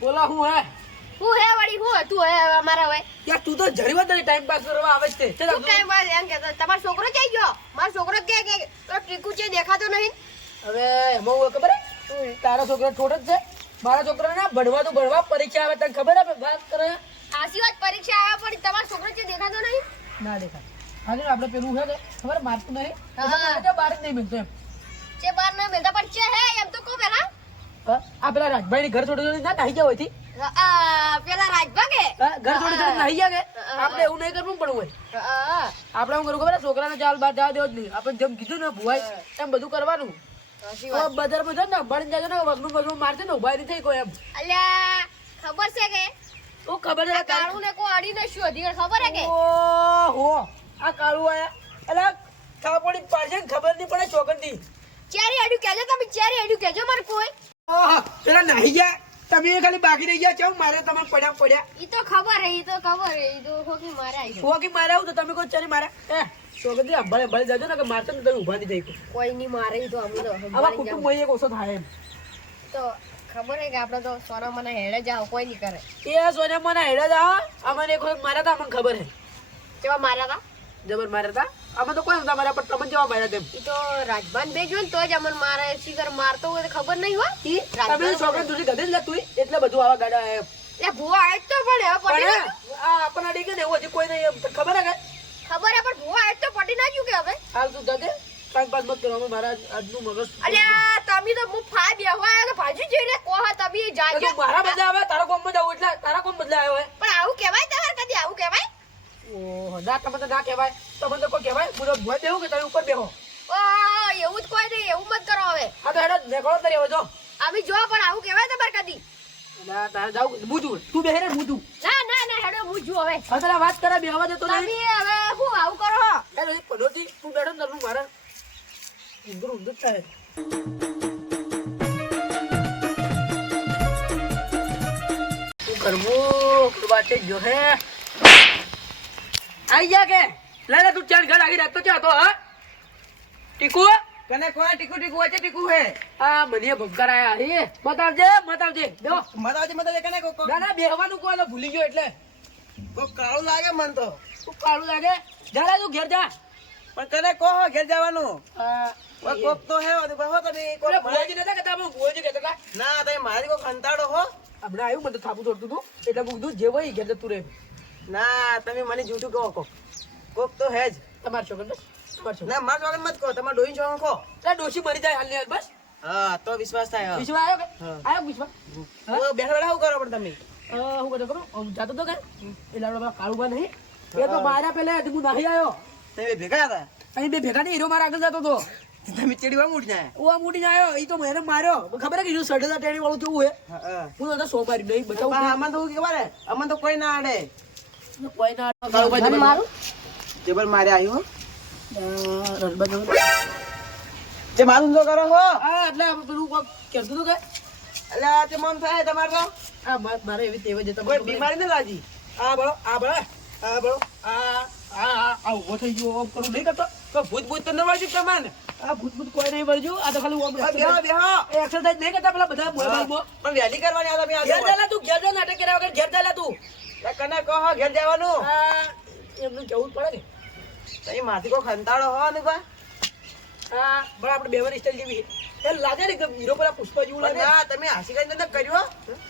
બોલા હું હે વળી હું તું હે અમારા હોય યાર તું તો જરીવા તને ટાઈમ પાસ કરવા આવે છે તે શું ટાઈમ પાસ એમ કે તમારો છોકરો જઈ ગયો મારો છોકરો કે ટીકુ છે દેખાતો નહીં હવે એમાં હું ખબર હે તારો છોકરો છોટો જ છે મારા છોકરાને ભણવા પરીક્ષા આવે તને ખબર હે વાત કરે આસી વાત પરીક્ષા આવે પણ તમારો છોકરો છે દેખાતો નહીં ના દેખાય આજે આપણે પેલું છે ને ખબર મારતું નહીં તો બહાર જ નહીં મિલતો એમ છે બાર ના મેંદા પણ છે હે એમ તો કો પેલા આ પેલા રાજભાઈ ની ઘર છોડી ના નાહી જાવ હતી પેલા રાજભાગે ઘર છોડી નાહી ગયા કે આપણે એવું નહીં કરવું પડવું હોય આપણે શું કરવું ખબર છોકરાને ચાલ બહાર જવા દેવો જ નહીં આપણે જેમ કીધું ને ભુવાઈ એમ બધું કરવાનું બજારમાં છે ને બળી જાય ને વગનું મારશે ને ઉભા નહીં થઈ કોઈ એમ અલ્યા ખબર છે કે ઓ ખબર છે કાળું ને કો અડી ન શું હતી ખબર હે કે ઓહો આ કાળું આયા અલા કાપડી પાડશે ખબર નહીં પડે ચોકનથી ચેરી અડ્યું કેજો તમે ચેરી અડ્યું કેજો માર કોઈ ઓહો પેલા નાહી ગયા તમે ખાલી બાકી રહી ગયા છો મારે તમને પડ્યા ઈ તો ખબર હે ઈ તો હોકી મારા આવી હોકી મારે આવું તો તમે કોઈ ચાલી મારે ચોકનથી અંબાળે જાજો ને કે મારશે ને તમે ઊભા નહીં થઈ કોઈ નહીં મારે ઈ તો અમે તો આવા કુટુંબ માં એક ઓછો થાય એમ તો ખબર હે કે આપણે તો સોના મને હેડે જાવ કોઈ નહીં કરે એ સોના મને હેડા જાવ અમને એક વખત માર્યા હતા અમને ખબર હે કેવા માર્યા તા જબર માર્યા હતા અમે તો કોઈ નતા માર્યા પણ તમને જેવા માર્યા તેમ ઈ તો રાજભાન બે જો ને તો જ અમને મારે શિખર મારતો હોય તો ખબર નહીં હો તમે છોકરા દૂરી ગધે જ તું એટલે બધું આવા ગાડા આયા એ ભૂવા આજ તો પડે પણ આ આપણા ડીકે ને એવું હજી કોઈ નહીં એમ ખબર હે કે ખબર હે પણ ભૂવા આજ તો પટી ના ગયું કે હવે હાલ તું જજે ટાઈમ પાસ મત કરો મારા આજનું મગજ અલ્યા તમે તો હું ફાય બેહવા આયા તો ભાજી જોઈને કોહા તમે જાજો મારા બદલે આવે તારા કોમ માં જાવ એટલે તારા કોમ બદલે આવ્યો હે પણ આવું કહેવાય તમારે કદી આવું કહેવાય ઓહો ના તમે તો ના કહેવાય તમને તો કોઈ કહેવાય પૂરો ભોય દેવું કે તમે ઉપર બેહો ઓ એવું જ કોઈ નહીં એવું મત કરો હવે હા તો હેડો દેખો તરી હવે જો અમે જો પણ આવું કહેવાય તમારે કદી ના તારે જાવ બુધું તું બેહે રે બુધું ના હેડો હું જો હવે હા તારા વાત કરે બેહવા દેતો નહીં તમે હવે હું આવું કરો હેડો એક પલોટી તું બેઠો ને તરનું મારા ઊંધું થાય શું કરવું વાત જો હે આઈ જા કે લે તું ચાર ઘર આગી રાખતો ચાતો હા ટીકુ કને કોઈ ટીકુ વાચે ટીકુ હે આ મને ભગર આયા હે બતાવજે દેવો મતાવજે કને કો ના બેહવાનું કોને ભૂલી ગયો એટલે કો કાળું લાગે મન તો કાળું લાગે જા તું ઘેર જા પણ કને કો ઘેર જવાનું કોક તો હે ઓને બહો તમે કોક ભોજી નતા કહેતા હું ભોજી કહેતા ના તમે મારી કો ખંતાડો હો હમણાં આવ્યું મને થાપું છોડતું તું એટલે કીધું જે હોય ઘેર તું રે ના તમે મને જૂઠું કહો કોક તો હે જ તમાર છોકરો ના માર છોકરો મત કહો તમાર ડોઈ છોકરો કહો એટલે ડોશી મરી જાય હાલ ને બસ હા તો વિશ્વાસ થાય વિશ્વાસ આવ્યો કે આવ્યો વિશ્વાસ બેઠા શું કરો પણ તમે હું કરતો ખબર જાતો તો કે એટલે આપડે કાળુબા નહીં એ તો મારા પેલા હું નાહી આવ્યો તમે ભેગા હતા અહીં બે ભેગા નહીં હીરો મારા આગળ જતો તો તમે ચેડી વાળ મૂડી જાય ઓ મૂડી જાય એ તો મને માર્યો ખબર હે કે હીરો સડેલા ટેડી વાળું કેવું હે હું તો સો મારી નહીં બતાવું અમન તો ખબર હે અમન તો કોઈ ના આડે કોઈ ના કાળુબા મારું ટેબલ મારે આવ્યો જે મારું જો કરો હો હા એટલે પેલું કોક કેતું તો કે એટલે તે મન થાય તમાર તો આ મારે એવી તેવ જ તમારે બીમારી ન લાગી આ બળો આ ઉભો થઈ ગયો ઓમ કરું નહીં કરતો તો ભૂત તો ન વાજ્યું તમને આ ભૂત કોઈ નહીં વળજ્યું આ તો ખાલી ઓમ બેહો એક્સરસાઇઝ નહીં કરતા પેલા બધા મોબાઈલ પણ વેલી કરવાની આ તમે ઘેર જાલા તું ઘેર જા નાટક કર્યા વગર ઘેર જાલા તું કને કહો ઘેર જવાનું એમનું જવું પડે ને તઈ માથી કો ખંતાળો હો ને બા હા બરાબર આપણે બેવર સ્ટાઈલ જેવી એ લાગે ને કે હીરો પર પુષ્પા જેવું લાગે ના તમે હાસી કરીને ન કર્યો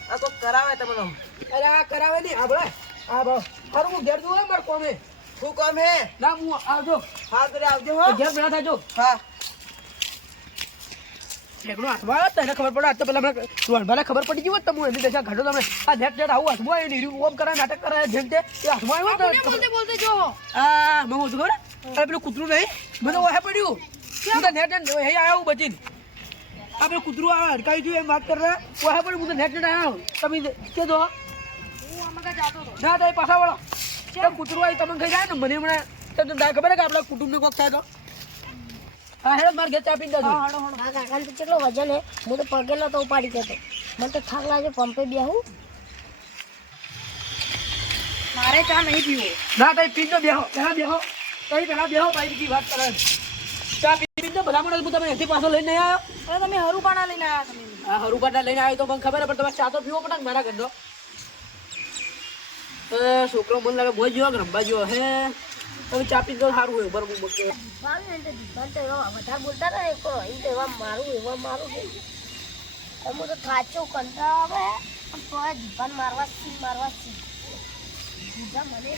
આ તો કરાવે તમને અરે આ કરાવે નહીં આ બળો મારું હું ઘેર જુઓ માર કોમે શું કોમ હે ના હું આવજો હા તો આવજો હો ઘેર બના થાજો હા એકનો હાથમાં તને ખબર પડે આ તો પેલા મને ખબર પડી ગઈ હોત તો હું એની દશા ઘટો તમે આ નેટ આવું હાથમાં આવ્યું નીરું ઓમ કરા નાટક કરે જેમ તે એ હાથમાં આવ્યો તો બોલતે જો આ મને શું ખબર અરે પેલું કૂતરું નહીં મને ઓહે પડ્યું હું તો નેટ હે આવ્યો બચીને આ પેલું કૂતરું આ હડકાઈ ગયું એમ વાત કરે ઓહે પડ્યું હું તો નેટ આવ્યો તમે કે દો ના તો પાછા વળો કૂતરું આવી તમે ખાઈ જાય ને મને હમણાં તમને ખબર કે આપણા કુટુંબને કોક થાય તો હા હેડો માર ઘેર ચા પીને જાજો હા કાકા તો કેટલો વજન હે હું તો પગેલો તો ઉપાડી દેતો મને તો થાક લાગે પંપે બેહું મારે ચા નહીં પીવો ના તઈ પીજો બેહો પેલા બેહો તઈ પેલા બેહો ભાઈ બીજી વાત કરે ચા તો ભલા માણસ હું તમે એથી પાછો લઈને નહીં આવ્યો. અરે તમે હરુપાણા લઈને આવ્યા તમે. આ હરુપાટા લઈને આવ્યો તો મને ખબર હે, પણ તમે ચા તો પીવો પડે ને મારા ઘરનો. છોકરો મને લાગે મોજ જેવો કે રંબા જેવો હે. તમે ચા પી તો સારું હોય બરોબર. દીપાન તો એવા વધારે બોલતા ને એક અહીં તો એવા મારું છે. હું તો થાચો કંટાળો આવે પણ તો દીપાન મારવા દીધા મને.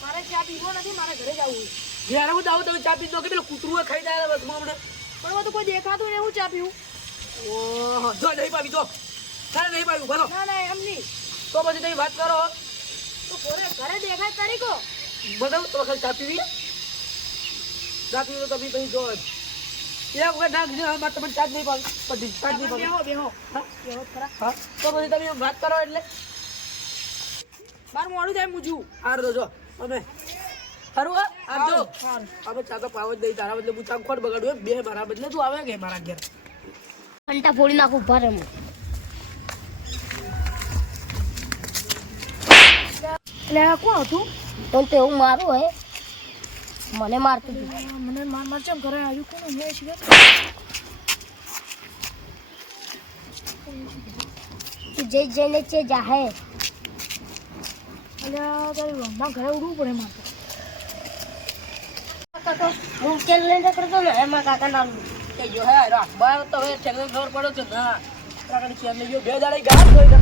મારે ચા પીવો નથી, મારે ઘરે જવું. જ્યારે હું આવું તમે ચા પી દો કે પેલું કૂતરું ખાઈ જાય બસમાં હમણાં. પણ હું તો કોઈ દેખાતું ને એવું ચા પીવું. ઓહો જો નહીં પાવી તો તારે નહીં પાવ્યું ભલો. ના એમ નહીં. તો પછી તમે વાત કરો તો ઘરે દેખાય તરીકો બતાવું તો વખત ચા પીવી. ચા પીવી તો તમે પછી જો એક વખત ના કીધું તમને ચા જ નહીં પાવી બધી ચા જ નહીં પાવી. બેહો ખરા. હા તો પછી તમે વાત કરો એટલે બાર મોડું થાય મૂજું. હાર દો જો અમે સારું આપજો. અમે ચા તો પાવ જ નહીં તારા બદલે હું ચા ખોટ બગાડું બે મારા બદલે તું આવે કે મારા ઘેર. ઘંટા ફોડી નાખું ભારે હું. એટલે કોણ હતું? તો એવું મારું હે મને મારતું હતું. મને માર ચમ કરે આવ્યું કોણ હે શિવર? તું જઈને છે જાહે. અલ્યા તારી રમવા ઘરે ઉડવું પડે મારે. હું કેલ લઈને કરતો ને એમાં કાકા નાનું કે જો હે રાખવા તો હવે ચેનલ ખબર પડો છે ના કાકા ચેનલ જો બે દાડે ગામ જોઈ દે.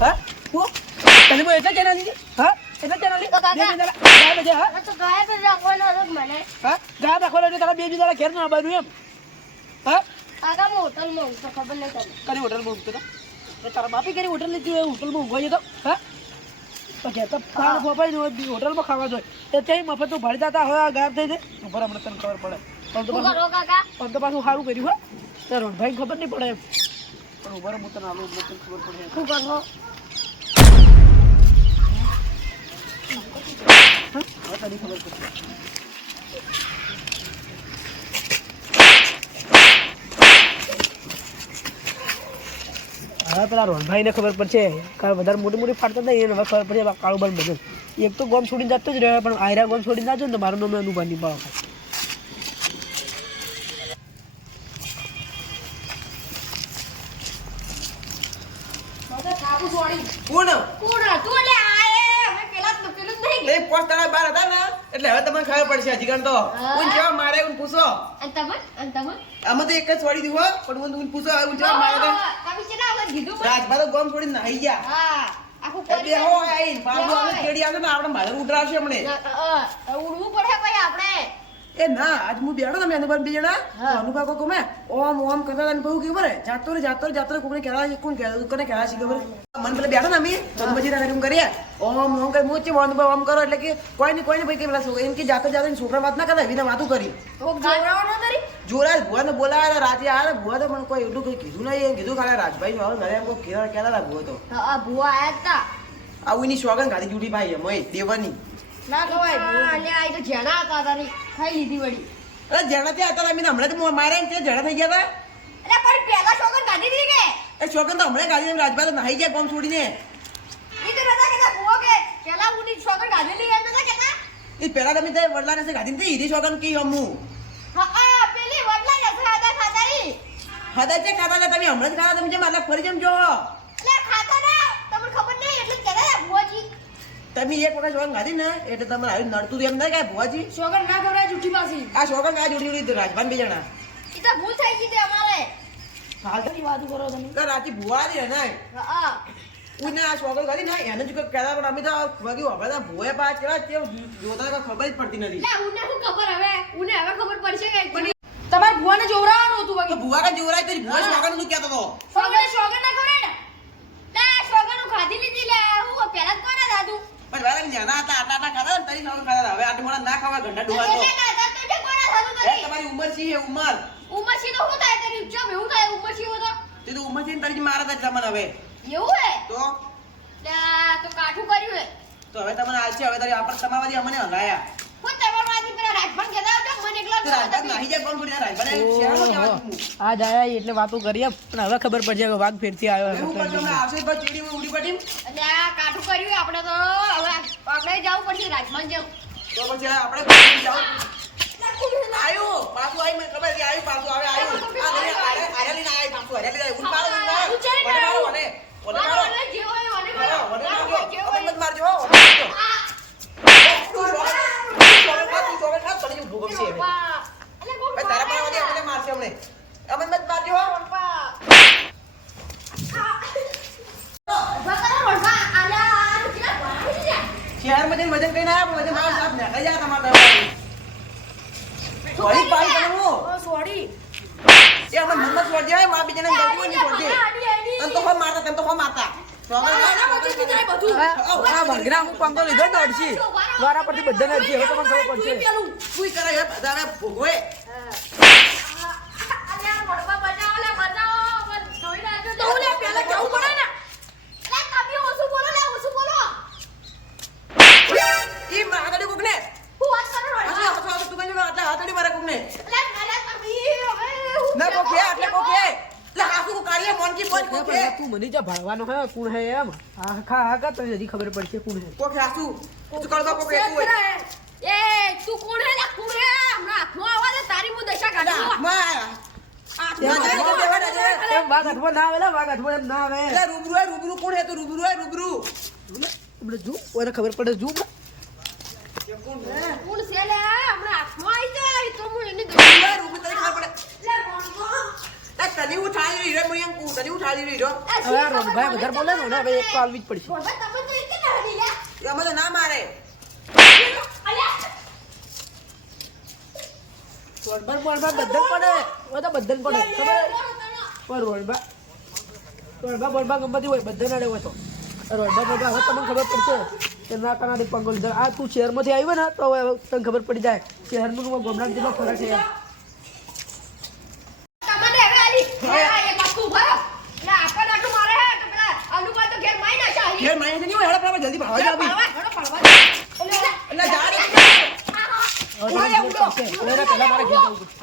હા હું તને બોલ એટલે ચેનલ ની હા એટલે ચેનલ ની બે દાડે ગામ છે. હા તો ગાય પર રાખવાનો હતો મને. હા ગામ રાખવાનો એટલે તારા બે દાડે ઘેર ના આવવાનું એમ. હા કાકા હું હોટલમાં હું તો ખબર નહીં તને. કરી હોટલમાં ઊંઘતો તો તારા બાપી કરી હોટલ ની હોટલમાં ઊંઘવા જતો. હા પછી તો ખાણ ફોપાઈ હોટલમાં ખાવા જોઈએ તો ત્યાં મફત તો ભરી જતા હોય ગાયબ થઈ જાય ઉપર હમણાં તને ખબર પડે. શું કરો કાકા? પણ તો પાછું સારું કર્યું હો તાર ભાઈ ખબર નહીં પડે એમ પણ ઉભા હું તને આલું તને ખબર પડે. શું કરો? હવે તને ખબર પડશે. હવે પેલા રોહનભાઈ ને ખબર પડશે કારણ વધારે મોટી ફાટતા નહીં એને હવે ખબર પડશે કાળું બંધ બધું. એક તો ગોમ છોડીને જતો જ રહ્યો પણ આયરા ગોમ છોડીને જાજો ને મારું નામ અનુભવ નહીં પાડો. એટલે હવે તમને ખબર પડશે હજી તો કેવા મારે પૂછો આમાં તો એક જ છોડી દીધું પણ હું પૂછો મારે રાજભા તો ગોમ છોડીને નાહી ગયા. ઉતરાશે હમણે ઉડવું પડે ભાઈ આપણે. એ ના આજ હું બેઠો તમે અનુભવ બે જણા અનુભવ કો કમે ઓમ કરતા અનુભવ કે ખબર જાતો કોને કેળા કોણ કોને કેળા છે ખબર મન પેલા બેઠો ને અમે તો પછી ના કરીએ ઓમ કઈ મોચે અનુભવ ઓમ કરો એટલે કે કોઈ ને ભાઈ કે પેલા છોકરા એમ કે જાતો છોકરા વાત ના કરતા એવી વાતો કરી જોરા ભુવા ને બોલાયા રાતે આ ભુવા તો પણ કોઈ એટલું કઈ કીધું નહીં કીધું ખાલી રાજભાઈ ઘરે એમ કોઈ કેળા ભુવા તો ભુવા આયા હતા આવું એની સોગન ગાડી જુડી ભાઈ એમ દેવાની ના ખવાય આ તો જેણા હતા તારી ખાઈ લીધી વળી. અરે જેણા ત્યાં હતા અમે હમણાં તો મારે ત્યાં જેણા થઈ ગયા હતા. એટલે પણ પહેલા શોગન કાઢી દીધી કે એ શોગન તો હમણાં ગાડી રાજભા તો નાહી ગયા કોમ છોડીને. ઈ તો નતા કેતા ભુવો કે પહેલા ઉની શોગન કાઢી લીધી એમ નતા કેતા. એ પહેલા તમે તે વડલા ને ગાડી ને ઈરી શોગન કી હમુ હા પેલી વડલા ને ખાતા ઈ હદા છે ખાતા તમે હમણાં જ ખાતા તમે જેમ આટલા ફરી જેમ જો એટલે ખાતા ના તમને ખબર નહીં એટલે કેતા ભુવાજી તમે એક વખત શોગન ગાડી ને એટલે તમારે આવી નડતું એમ ના કાય ભુવાજી શોગન ના ખવરાય જુઠી પાસી આ શોગન આ જોડી જોડી રાજભાન બે જણા ઈ તો ભૂલ થઈ ગઈ તે અમારે હાલની વાત કરો તમે તો રાતી ભુવાજી હે ને હા ઉને આ શોગન ગાડી ને એને જ કહેતા પણ અમે તો વાગી વાપરતા ભોય પાછ કેવા કે જોતા કે ખબર જ પડતી નથી. લે ઉને શું ખબર હવે ખબર પડશે કે તમાર ભુવાને જોવરાવાનું હતું તો ભુવા કા જોરાય તો ભુવા શોગન નું કહેતો તો શોગન ના ખવરાય ને લે શોગન નું ખાધી લીધી લે હું પહેલા જ કોના દાદુ પણ વાલા ન્યાના હતા આટલા ખાતા ને તરી શોગન ખાતા હવે આટલું મને ના ખાવા ઘંટા ડોહા તો તમારી ઉંમર છે ઉંમર ઉમરસી તો હું થાય તેરી જો એવું થાય ઉમરસી હો તે તો ઉંમર છે ને તરી મારા તા તમને હવે એવું હે તો તો કાઠું કર્યું હે તો હવે તમને આલ છે હવે તારી આપણ તમાવાદી અમને હલાયા હું તમારવાથી પેલા રાજભણ કેતા હતો મને એકલા રાજભાન નાહી જાય કોણ થોડી રાજભાને શેરનો કહેવાનું આ જાય એટલે વાતો કરીએ પણ હવે ખબર પડશે કે વાઘ ફેરથી આવ્યો હું પણ તમને આવશે તો ચીડી ઉડી પડી એટલે આ કાઠું કર્યું આપણે તો હવે આપણે જવું પડશે રાજભણ જવું તો પછી આપણે જાવ આયુ પાછું આવી મને ખબર છે આયુ પાછું આવે આયુ આ લઈને આરે લઈને આવી પાછું આરે લઈને ઉન પાડો ઉન મારો ઓને મત મારજો હો તું જોવે ખા તને ભૂગમ છે હવે તારા પર વાળી આપણે મારશે હમણે અમન મત મારજો હો શહેર માં જઈને વજન કઈ ના આપ વજન મારા સાહેબ ને કઈ જા તમારા સોરી પાઈ કરવું સોરી એ અમન મત છોડ દે માં બીજાને ગમવું નહીં છોડ દે તન તો હો મારતા તન તો હો મારતા આ ભગરા હું પંગો લીધો ને અડસી દ્વારા પરથી બધાને અડસી હવે તમને ખબર પડશે કોઈ કરે હે બધાને ભોગવે ઈ માં આગળ કોક ને તું કઈ આટલા હાથડી મારે કોક ને ના કોકે આટલા કોકે લે હાસુ કો કાઢીએ મોનકી બોલ કોકે તું મને જા ભાળવાનો હે કોણ હે એમ આ ખા આ કા તને હજી ખબર પડશે કોણ હે કોકે હાસુ તું કળવા કોકે તું એમ વાગ હાથમાં ના આવે લે વાગ હાથમાં એમ ના આવે લે રૂબરૂ કોણ હે તો રૂબરૂ આપણે જો ઓને ખબર પડે જો કોણ હે કોણ છે લે હમણાં હાથમાં આવી જાય તો હું એને રૂબરૂ તને ખબર પડે તને ઉઠાડી રહ્યો મયંક તને ઉઠાડી રહ્યો હવે આ રોનભાઈ વધારે બોલે ને હવે એક તો આલવી જ પડશે એમાં તો ના મારે રોનભાઈ બધન પડે ઓ તો બધન પડે ખબર પર રોનભાઈ ગમતી હોય બધન આડે હોય તો રોનભાઈ હવે તમને ખબર પડશે કે ના કનાડી પંગો લીધો આ તું શહેરમાંથી આવ્યો ને તો હવે તને ખબર પડી જાય શહેરનું ગમનાટ જેટલો ફરક છે ઘેર માઈ નહીં હોય હેડા જલ્દી ભાવ જાવી એટલે જા રે પહેલા મારે ઘેર જવું પડશે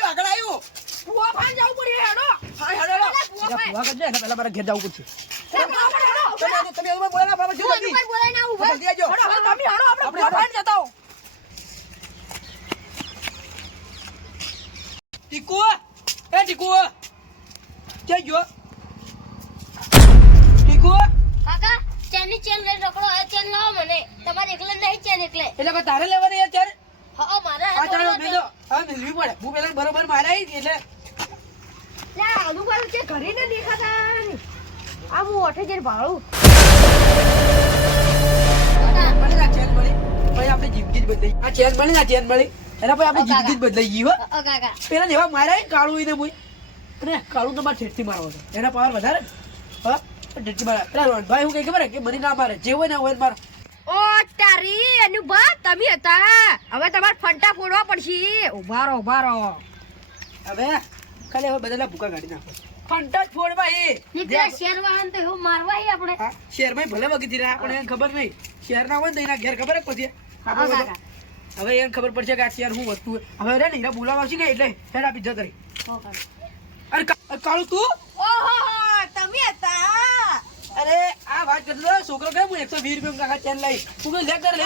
આગળ આવ્યું ભુવા કરજે ને પહેલા મારે ઘેર જવું પડશે તમે એવું બોલે ના બાબા જો જલ્દી જલ્દી આવજો ટીકુ એ ટીકુ કે જો ટીકુ કાકા ચેનની ચેન લઈ રખડો આ ચેન લાવો મને તમારે એકલે નહીં ચેન એકલે એટલે કે તારે લેવાની યાર ચાર હા મારે આ ચાલો મેલો હવે મિલવી પડે હું પેલા બરોબર મારાઈ એટલે લે અનુભાઈ કે ઘરે ન દેખાતા આ હું ઓઠે જઈને ભાળું મળી ના ચેન મળી ભાઈ આપણી જિંદગી જ બદલાઈ આ ચેન મળી ના ચેન મળી એના પછી આપણી જિંદગી જ બદલાઈ ગઈ હો કાકા પેલા જેવા મારાય કાળું ને મુઈ અને કાળું તો મારે ઠેઠથી મારવો હતો એના પાવર વધારે હા ઠેઠથી મારે પેલા રોનભાઈ હું કઈ ખબર કે મને ના મારે જે હોય ને હોય મારે ઓ તારી અનુભા તમે હતા હવે તમારે ફંટા ફોડવા પડશે ઉભા રહો હવે ખાલી હવે બદલા ભૂકા કાઢી નાખો ફંટા જ ફોડવા એ નીકળે શેરવાહન તો એવું મારવા આપણે શહેરમાં ભલે વગી રહ્યા આપણને એને ખબર નહીં શહેર ના હોય ને તો એના ઘેર ખબર જ પછી હવે એને ખબર પડશે કે આ શહેર શું વસ્તુ હવે રે ને એના બોલાવા આવશે ને એટલે હેડ આપી જતો રહી અરે કાળું તું ઓહો તમે હતા અરે આ વાત કરતો છોકરો કે હું 120 રૂપિયા કાકા ચેન લઈ તું લે કર લે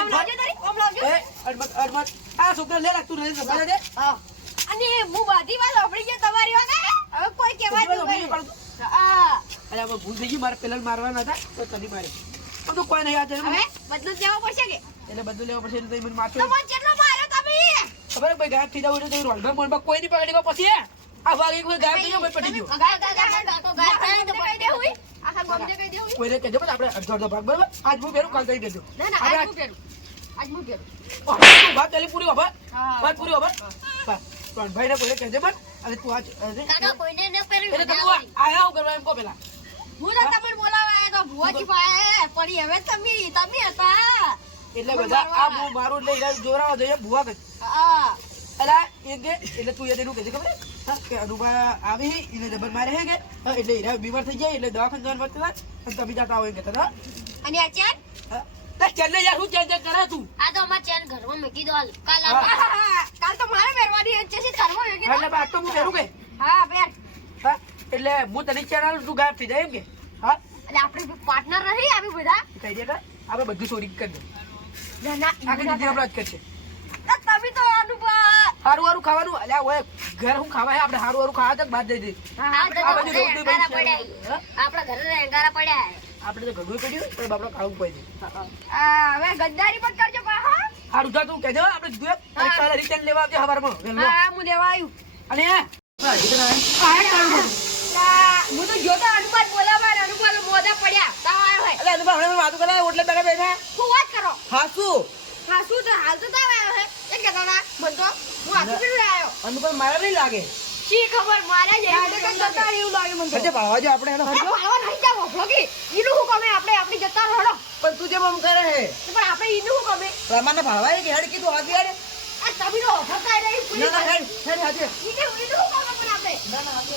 અડમત આ છોકરો લે રાખ તું રહી સમજ દે અને હું બધી વાત સાંભળી ગઈ તમારી વાત હવે કોઈ કહેવાય નહીં હા અરે હવે ભૂલ થઈ ગઈ મારે પેલા મારવાના હતા તો તને મારે તો કોઈ નહીં આજે હવે બદલું દેવા પડશે કે એટલે બધું લેવા પડશે એટલે મને મારતો તમે કેટલો માર્યો તમે ખબર ભાઈ ગાયબ થઈ જાવ એટલે રોલમાં મોલમાં કોઈ નહીં પકડી ગયો પછી આ વાગી કોઈ ગાયબ થઈ ગયો ભાઈ પડી ગયો કોઈને કહેજો પણ આપણે અડધો ભાગ બરાબર આજ હું પહેરું કાલ કરી દેજો વાત ચાલી પૂરી ખબર વાત પૂરી ખબર પણ ભાઈ ને કોઈને કહેજે પણ અને તું આજ એટલે તું આયા હું કરવા એમ કહો પેલા હું તો તમને બોલાવા તો ભુવાજી ભાઈ પડી હવે તમે હતા એટલે બધા આ હું મારું એટલે જોરાવા જોઈએ ભુવા કઈ હા અલા એ કે એટલે તું એનું કહેજે ખબર હા કે અનુભા આવી એને જબર મારે હે કે એટલે હીરા બીમાર થઈ જાય એટલે દવાખાને જવાનું પડતું અને તમે જાતા હોય કહેતા હતા અને આ ચેન ચેન યાર હું ચેન કરે તું આ તો અમાર ચેન ઘરમાં મૂકી દો કાલ તો મારે પહેરવાની છે ઘરમાં મૂકી એટલે બાદ તો હું પહેરું કે હા પહેર હા એટલે હું તને ચેન આલું તું ગાયબ થઈ જાય એમ કે હા એટલે આપણે પાર્ટનર રહી આવી બધા કહી દે કે આપણે બધું ચોરી કરી દે ના ના આખી દીદી આપણા જ કરશે તમે તો અનુભવ હારું હારું ખાવાનું અલ્યા ઓય ઘર હું ખાવા હે આપણે હારું હારું ખાવા તક બાદ દઈ દે આપણા આ બધું રોટલી બની છે. આપણા ઘરે અંગારા પડ્યા આપણે તો ઘણું કર્યું પણ બાપડા ખાવું પડે હવે ગદ્દારી પણ કરજો પાહો હારું જા તું કહેજો આપણે દુએ અને કાલે રિટર્ન લેવા આવજે હવારમાં વેલો હું લેવા આવ્યું અને હું તો જોતા અનુપાત બોલાવા અને અનુપાત મોઢા પડ્યા તાવ આવ્યો હોય અલે અનુભવ હમણાં વાતો કરે ઓટલે બેઠા બેઠા શું વાત કરો હાસુ હા શું તો હાલ તો તાવ આવ્યો હે એક જતા મન તો હું હાથું પીડું આવ્યો અનુભવ મારા નહીં લાગે શી ખબર મારે જ જતા એવું લાગે મને સજે ભાળવા જો આપણે એનો હરજો પાલવા નહીં જાવ ભોગી ઈનું હું કમે આપણે આપણી જતા રહો પણ તું જે બમ કરે હે પણ આપણે ઈનું હું કમે પ્રમાણને ભાળવાય કે હેડ કીધું હાથ હેડ આ તમીનો ઓફર કાઈ રહી ના ના હેડ હેડ હાથે ઈનું હું કમે પણ આપણે ના ના હાથે